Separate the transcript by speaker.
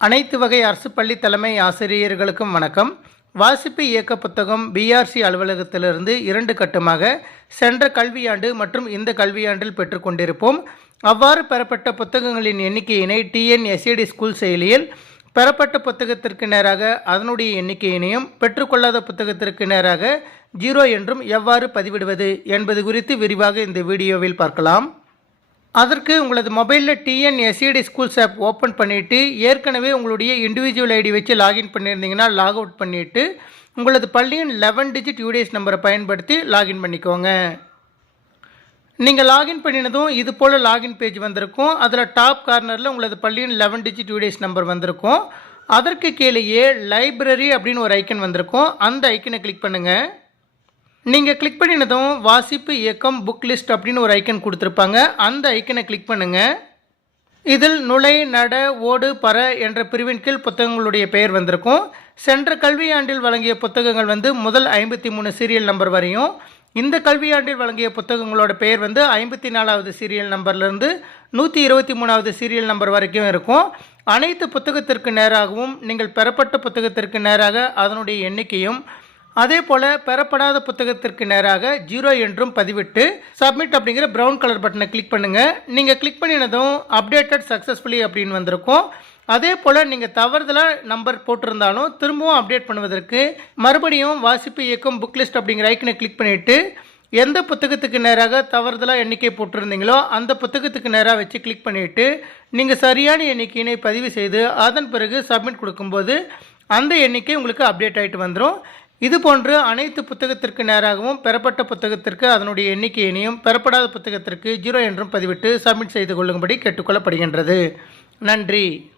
Speaker 1: அனைத்து வகை அரசு பள்ளி தலைமை ஆசிரியர்களுக்கும் வணக்கம். வாசிப்பு இயக்க புத்தகம் பிஆர்சி அலுவலகத்திலிருந்து இரண்டு கட்டமாக சென்ற கல்வியாண்டு மற்றும் இந்த கல்வியாண்டில் பெற்றுக்கொண்டிருப்போம் அவ்வாறு பெறப்பட்ட புத்தகங்களின் எண்ணிக்கையினை டிஎன்எஸ்ஏடி ஸ்கூல் செயலியில் பெறப்பட்ட புத்தகத்திற்கு நேராக அதனுடைய எண்ணிக்கையினையும் பெற்றுக்கொள்ளாத புத்தகத்திற்கு நேராக ஜீரோ என்றும் எவ்வாறு பதிவிடுவது என்பது குறித்து விரிவாக இந்த வீடியோவில் பார்க்கலாம். அதற்கு உங்களது மொபைலில் டிஎன்எஸ்சிடி ஸ்கூல்ஸ் ஆப் ஓப்பன் பண்ணிவிட்டு ஏற்கனவே உங்களுடைய இண்டிவிஜுவல் ஐடி வச்சு லாகின் பண்ணியிருந்தீங்கன்னா லாக் அவுட் பண்ணிவிட்டு உங்களது பள்ளியின் லெவன் டிஜிட் யூடிஎஸ் நம்பரை பயன்படுத்தி லாகின் பண்ணிக்கோங்க. நீங்கள் லாகின் பண்ணினதும் இது போல் லாகின் பேஜ் வந்திருக்கும். அதில் டாப் கார்னரில் உங்களது பள்ளியின் லெவன் டிஜிட் யூடிஎஸ் நம்பர் வந்திருக்கும். அதற்கு கீழேயே லைப்ரரி அப்படின்னு ஒரு ஐக்கன் வந்திருக்கும். அந்த ஐக்கனை கிளிக் பண்ணுங்கள் நீங்கள் கிளிக் பண்ணினதும் வாசிப்பு இயக்கம் புக் லிஸ்ட் அப்படின்னு ஒரு ஐக்கன் கொடுத்துருப்பாங்க. அந்த ஐக்கனை கிளிக் பண்ணுங்கள் இதில் நுழை நட ஓடு பற என்ற பிரிவின் கீழ் புத்தகங்களுடைய பெயர் வந்திருக்கும். சென்ற கல்வியாண்டில் வழங்கிய புத்தகங்கள் வந்து முதல் ஐம்பத்தி மூணு சீரியல் நம்பர் வரையும். இந்த கல்வியாண்டில் வழங்கிய புத்தகங்களோட பெயர் வந்து ஐம்பத்தி நாலாவது சீரியல் நம்பர்லேருந்து நூற்றி இருபத்தி மூணாவது சீரியல் நம்பர் வரைக்கும் இருக்கும். அனைத்து புத்தகத்திற்கு நேராகவும் நீங்கள் பெறப்பட்ட புத்தகத்திற்கு நேராக அதனுடைய எண்ணிக்கையும் அதே போல் பெறப்படாத புத்தகத்திற்கு நேராக ஜீரோ என்றும் பதிவிட்டு சப்மிட் அப்படிங்கிற ப்ரௌன் கலர் பட்டனை கிளிக் பண்ணுங்கள் நீங்கள் கிளிக் பண்ணினதும் அப்டேட்டட் சக்ஸஸ்ஃபுல்லி அப்படின்னு வந்திருக்கும். அதே போல் நீங்கள் தவறுதலாக நம்பர் போட்டிருந்தாலும் திரும்பவும் அப்டேட் பண்ணுவதற்கு மறுபடியும் வாசிப்பு இயக்கம் புக் லிஸ்ட் அப்படிங்கிற ஐக்கனை கிளிக் பண்ணிவிட்டு எந்த புத்தகத்துக்கு நேராக தவறுதலாக எண்ணிக்கை போட்டிருந்தீங்களோ அந்த புத்தகத்துக்கு நேராக வச்சு கிளிக் பண்ணிவிட்டு நீங்கள் சரியான எண்ணிக்கையினை பதிவு செய்து அதன் பிறகு சப்மிட் கொடுக்கும்போது அந்த எண்ணிக்கை உங்களுக்கு அப்டேட் ஆகிட்டு வந்துடும் இது போன்று அனைத்து புத்தகத்திற்கு நேராகவும் பெறப்பட்ட புத்தகத்திற்கு அதனுடைய எண்ணிக்கையினையும் பெறப்படாத புத்தகத்திற்கு ஜீரோ என்றும் பதிவிட்டு சப்மிட் செய்து கொள்ளும்படி கேட்டுக்கொள்ளப்படுகின்றது. நன்றி.